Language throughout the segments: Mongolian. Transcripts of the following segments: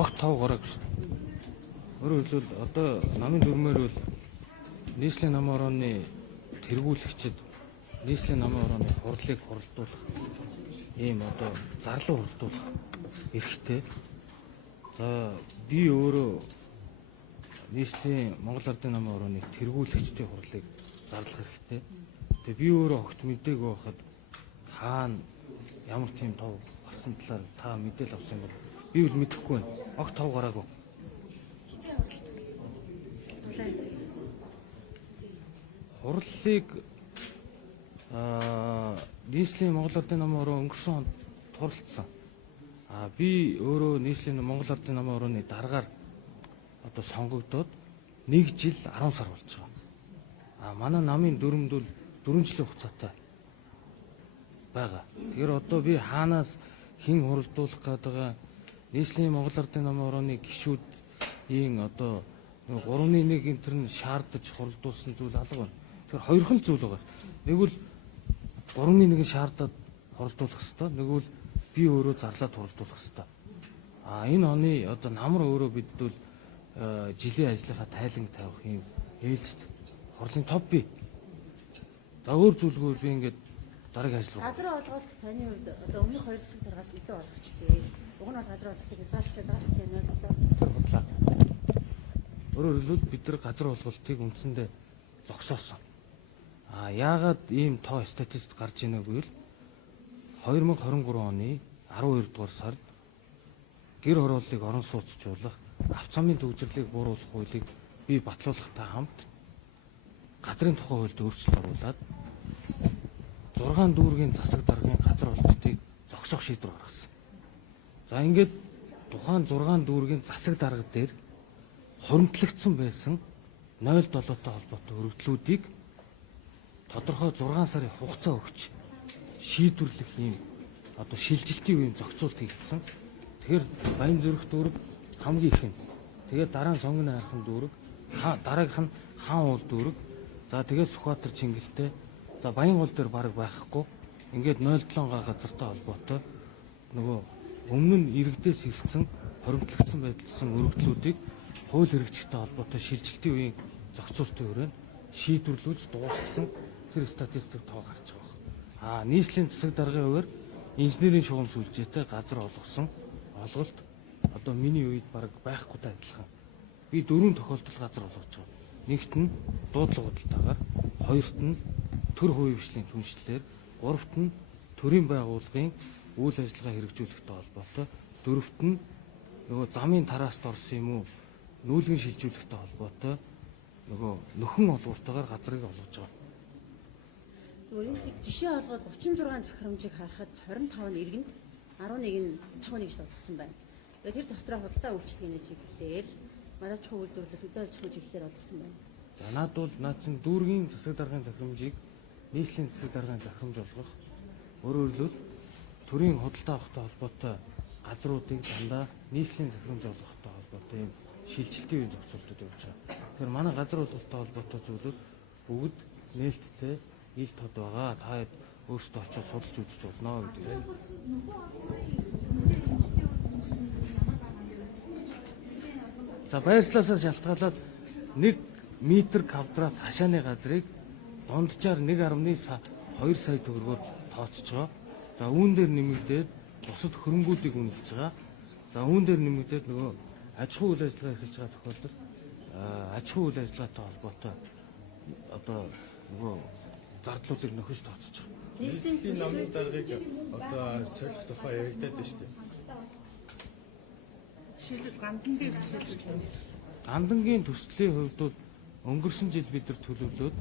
огт 5 гараа гэж. Өөрөөр хэлбэл одоо намын дүрмээр бол нийслэлийн намын орооны тэргүүлэгчид нийслэлийн намын орооны хурлыг хуралдуулах ийм одоо зарлал хуралдуулах эрхтэй. За би өөрөө нийслэлийн Монгол Ардын намын орооны тэргүүлэгчдийн хурлыг зарлах хэрэгтэй. Тэгээ би өөрөө огт мэдээгүй байхад хаана ямар тийм тов гарсан талаар та мэдээл авсан бол би бол мэдэхгүй байна. Огт тов гараагүй. Хурлыг нийслэлийн Монгол Ардын намын ороо өнгөрсөн онд туралцсан. Би өөрөө нийслэлийн Монгол Ардын намын орооны дараагаар одоо сонгогдоод 1 жил 10 сар болж байгаа. Манай намын дүрмд бол 4 жилийн хугацаатай байгаа. Тэгэхээр одоо би хаанаас хэн хуралдуулах гэдэг нийслэлийн Монгол Ардын намын орооны гишүүдийн одоо 3-1 энтер нь шаардаж хуралдуулсан зүйл алга байна. Тэгэхээр хоёрхан зүйл байгаа. Нэг бол 3-1 шаардаад хуралдуулах хэвээр, нэг бол би өөрөө зарлаад хуралдуулах хэвээр. Энэ оны одоо намар өөрөө бид бол жилийн ажлынхаа тайланг тавих юм ээлжид хурлын топ бий. За өөр зүйлгүй би ингээд дараагийн ажил руу. Газар олголт таны хувьд одоо өмнөх 2 засаг дараагаас илүү олгочтой. Уг нь бол газар олголтыг хязгаарлалтай байгаа шүү дээ. Бодлоо. Өөрөөр хэлбэл бид нар газар олголтыг үндсэндээ зогсоосон. Яагаад ийм тоо статистик гарч ийнэ гэвэл 2023 оны 12 дугаар сард гэр хорооллыг орон сууцчлуулах, авто замын төвжирлийг бууруулах хуулийг би батлуулахтай хамт газрын тухай хуульд өөрчлөлт оруулад 6 дүүргийн засаг даргын газар олголтыг зогсоох шийдвэр гаргасан. За ингээд тухайн 6 дүүргийн засаг дарга дээр хуримтлагдсан байсан 07-той холбоотой өргөдлүүдийг тодорхой 6 сарын хугацаа өгч шийдвэрлэх юм одоо шилжилтийн үеийн зохицуулт хийгдсэн. Тэгэхээр Баянзүрх дүүрэг хамгийн их нь. Тэгээд дараа нь Сонгон хайрхан дүүрэг, дараагийнх нь Хаан уул дүүрэг. За тэгээд Сүхбаатар Чингэлтэй. За Баянгол дээр баг байхгүй. Ингээд 07 газартай холбоотой нөгөө өмнө нь иргэдээс ирсэн хоримтлагдсан байдлсан өргөдлүүдийг хууль хэрэгжихтэй холбоотой шилжилтийн үеийн зохицуултын хүрээнд шийдвэрлүүлж дуусгасан тэр статистик тоо гарч байгаа. Нийслэлийн засаг даргын хувьд инженерийн шугам сүлжээтэй газар олгосон олголт одоо миний үед баг байхгүйтэй адилхан. Би 4 тохиолдолд газар олгож байгаа. Нэгт нь дуудлага худалдаагаар, хоёрт нь төр хувийн хвшлийн түншлэлээр, гуравт нь төрийн байгууллагын үйл ажиллагаа хэрэгжүүлэхтэй холбоотой, дөрөвт нь нөгөө замын тараст орсон юм уу нүүлгэн шилжүүлэхтэй холбоотой нөгөө нөхөн олгууртайгаар газрыг олгож байгаа. Зөвхөн жишээ олгоод 36 захирамжийг харахад 25 нь иргэнд 11 нь чухал нэгж болгосон байна. Тэр дотроо худалдаа үйлчлэгээний чиглэлээр манай чухал үйлдвэрлэл хөдөө аж ахуйн чиглэлээр олгосон байна. За наад чинь дүүргийн засаг даргын захирамжийг нийслэлийн засаг даргын захирамж болгох. Өөрөөр хэлбэл төрийн худалдаа авахтай холбоотой газруудыг дандаа нийслэлийн захирамж болгохтой холбоотой юм шилжилтийн үеийн зохицуултууд явуулж байгаа. Тэгэхээр манай газар олголттой холбоотой зүйлүүд бүгд нээлттэй ил тод байгаа. Та өөрсдөө очиж судалж үзэж болно гэдэг. За байршлаасаа шалтгаалаад 1 метр квадрат хашааны газрыг дунджаар 1.2 сая төгрөгөөр тооцож байгаа. За үүн дээр нэмэгдээд бусад хөрөнгүүдийг үнэлж байгаа. За үүн дээр нэмэгдээд нөгөө аж ахуй үйл ажиллагаа эрхэлж байгаа тохиолдолд аж ахуй үйл ажиллагаатай холбоотой одоо нөгөө зардлуудыг нөхөж тооцож байгаа. Нийслэлийн намын даргаыг одоо солих тухай яригадаад байна шүү дээ. Жишээлбэл гандангийн төсөл. Гандангийн төслийн хувьд бол өнгөрсөн жил бид нар төлөвлөөд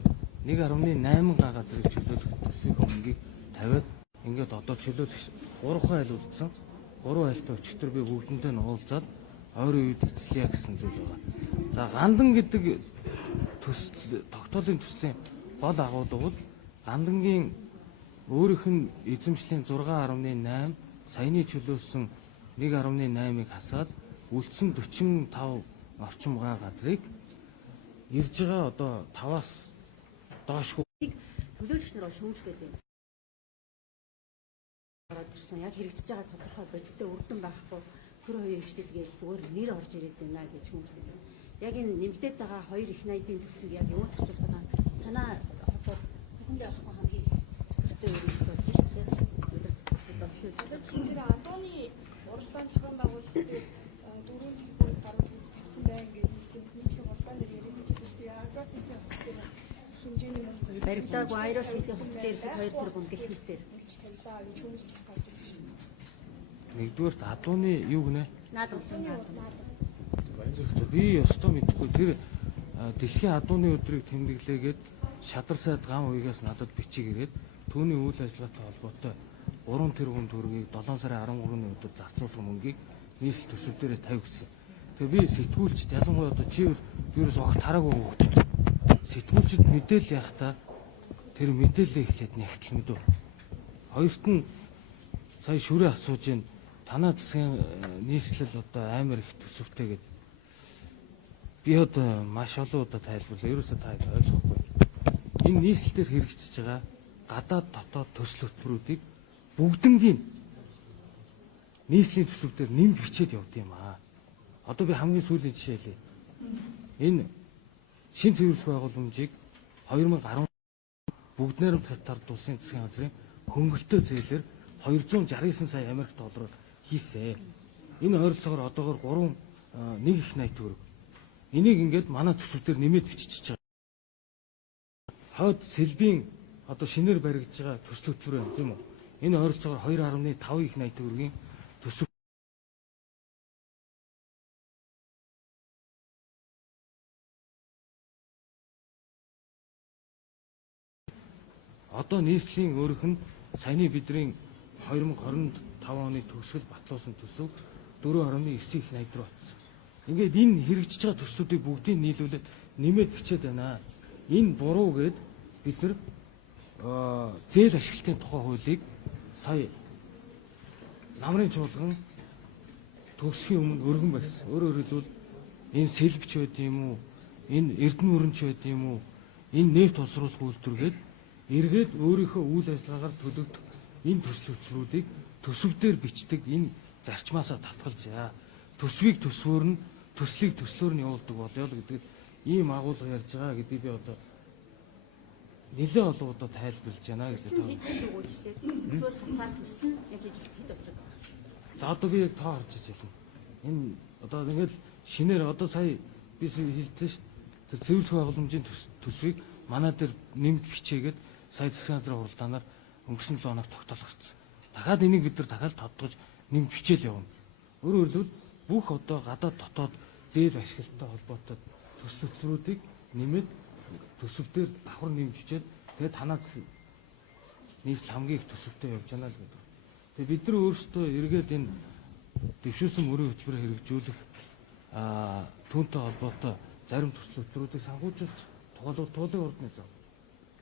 1.8 га газрыг чөлөөлөх төсвийн хөнгөийг тавиад ингээд одоо чөлөөлөх 3 айл үлдсэн. 3 айлтай өчтөр би бүгдэндээ нь уулзаад ойрын үед эцэлье гэсэн зүйл байгаа. За гандан гэдэг төсөл тогтоолын төслийн гол агуулга бол гандангийн өөрийнх нь эзэмшлийн 6.8 саяны чөлөөсөн 1.8-ыг хасаад үлдсэн 45 орчим га газрыг ирж байгаа одоо 5-аас доошгүй төлөөлөгч нар шүүмжлээд байна. Яг хэрэгжиж байгаа тодорхой бодиттой үр дүн байхгүй төр хувийн хвшил гэж зүгээр нэр орж ирээд байна гэж хүмүүс нэг. Яг энэ нэмэгдээд байгаа 2 их найдын төсөл яг юу зарчулж байгаа танаа одоо бүхэндээ авах хамгийн төсөлтэй өрнөж болж шүү дээ. Тэгээд шинээр Антоны уралдаан зохион байгуулалтыг дөрөв төлбөр гаруй тавьсан байна гэдэг нийтлэг уралдаан дээр яригдчихсэн шүү дээ. Агроситийн хөтөлбөр хэмжээний мөн баригдаагүй аэроситийн хувц дээр 2 тэрбум гэх мэтээр тавилаа гэж хүмүүс гарч ирсэн шүү. Нэгдүгээрт адууны юу гинэ? наад улсын наад. Баян зүрхтэй. Би ёстой мэдхгүй тэр дэлхийн адууны өдрийг тэмдэглээгээд шадар сайд гам уягаас надад бичиг ирээд түүний үйл ажиллагаатай холбоотой 3 тэрбум төгрөгийг 7 сарын 13-ны өдөр зарцуулах мөнгийг нийслэл төсөв дээр тавь гэсэн. Тэгээ би сэтгүүлчд ялангуяа одоо чи вирус огт хараагүй хөвгт. Сэтгүүлчд мэдээлэл яхта тэр мэдээлэлээ эхлээд нэгтэл мэдв. Хоёрт нь сая шүрээ асууж ийн танаа засгийн нийслэл одоо амар их төсөвтэй гэдэг. Би одоо маш олон удаа тайлбарлаа. Ерөөсөө та ойлгохгүй. Энэ нийслэлээр хэрэгжиж байгаа гадаад дотоод төсөл хөтөлбөрүүдийг бүгднгийн нийслэлийн төсөв дээр нэмж бичээд явд юм аа. Одоо би хамгийн сүүлийн жишээ хэлье. Энэ шин цэвэрлэх байгууламжийг 2010 бүгд найрамд хятад улсын засгийн газрын хөнгөлтөө зээлээр 269 сая Америк доллараар хийсэн. Энэ ойролцоогоор одоогоор 1 их 80 төгрөг. Энийг ингээд манай төсөв дээр нэмээд бичиж байгаа. Хойд сэлбийн одоо шинээр баригдаж байгаа төсөл хөтөлбөр байна тийм үү? Энэ ойролцоогоор 2.5 их 80 төгрөгийн төсөв. Одоо нийслэлийн өөрөх нь саяны бидний 2025 оны төгсгөл батлуулсан төсөв 4.9 их 80 руу батсан. Ингээд энэ хэрэгжиж байгаа төслүүдийг бүгдийг нийлүүлээд нэмээд бичээд байна. Энэ буруу гэд бид нар зээл ашиглалтын тухай хуулийг сая намрын чуулган төгсхийн өмнө өргөн барьсан. Өөрөөр хэлбэл энэ сэлбч байд юм уу? Энэ эрдэнэ өрнч байд юм уу? Энэ нефт улсруулах үйлдвэргээд эргээд өөрийнхөө үйл ажиллагаагаар төлөвлөдөг энэ төсөл хөтөлбөрүүдийг төсөв дээр бичдэг энэ зарчмаасаа татгалж яа. Төсвийг төсвөөр нь төслийг төслөөр нь явуулдаг болёо л гэдэг ийм агуулга ярьж байгаа гэдгийг би одоо нэлээд олон удаа тайлбарлаж байна гэдэг тоо. Төсвөөс хасаар төсөл нь яг хэд болж байгаа. За одоо би яг тоо харж хэлнэ. Энэ одоо ингээд шинээр одоо сая би хэлсэн шүү дээ. Тэр цэвэрлэх байгууламжийн төсвийг манай дээр нэмж бичээгээд сая засгийн газрын хуралдаанаар өнгөрсөн 7 хоногт тогтоолгоцсон. Дахиад энийг бид нар дахиад тодтогч нэмж бичээл явна. Өөрөөр хэлбэл бүх одоо гадаад дотоод зээл ашиглалттай холбоотой төсөл хөтөлбөрүүдийг нэмээд төсөв дээр давхар нэмж бичээд тэгээд танаад нийслэл хамгийн их төсөвтэй явж байна л гэдэг. Тэгээд бид нар өөрсдөө эргээд энэ дэвшүүлсэн мөрийн хөтөлбөрөөр хэрэгжүүлэх түүнтэй холбоотой зарим төсөл хөтөлбөрүүдийг санхүүжүүлж туулын ордны зав.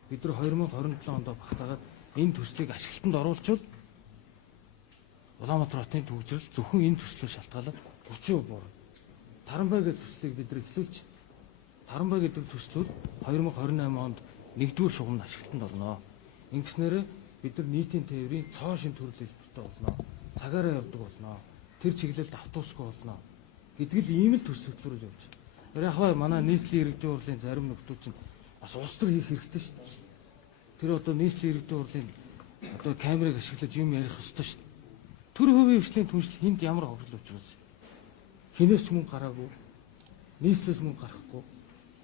Бид нар 2027 онд багтаагаад энэ төслийг ашиглалтанд оруулчвал Улаанбаатар хотын төвчрэл зөвхөн энэ төслөөр шалтгаалаад 30% буурна. Таранбай гэдэг төслийг бид нар эхлүүлж Таранбай гэдэг төслүүд 2028 онд 1-р шугамд ашиглалтанд орно. Ингэснээр бид нар нийтийн тээврийн цоо шин төрөл хэлбэртэй болно. Цагаараа явдаг болно. Тэр чиглэлд автуусгүй болно. Гэдгэл ийм л төсөл хөтөлбөр явж байна. Яг манай нийслэлийн иргэдийн хурлын зарим нөхдүүд чинь бас улс төр хийх хэрэгтэй шүү дээ. Тэр одоо нийслэлийн иргэдийн хурлын одоо камерыг ашиглаж юм ярих хэрэгтэй шүү дээ. Төр хувийн хвшлийн түншлэл хүнд ямар хохирол учруулсан. Хинээс ч мөнгө гараагүй. Нийслэлээс мөнгө гарахгүй.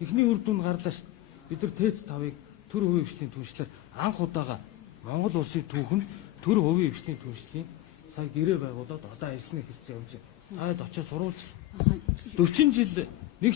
Эхний үр дүн гарлаа шүү дээ. Бид нар ТЭЦ 5-ыг төр хувийн хвшлийн түншлэлээр анх удаага Монгол улсын түүхэнд төр хувийн хвшлийн түншлэлийн сая гэрээ байгуулад одоо ажлын эхэлсэн явж байна. Таад очиж сурвалж 40 жил нэг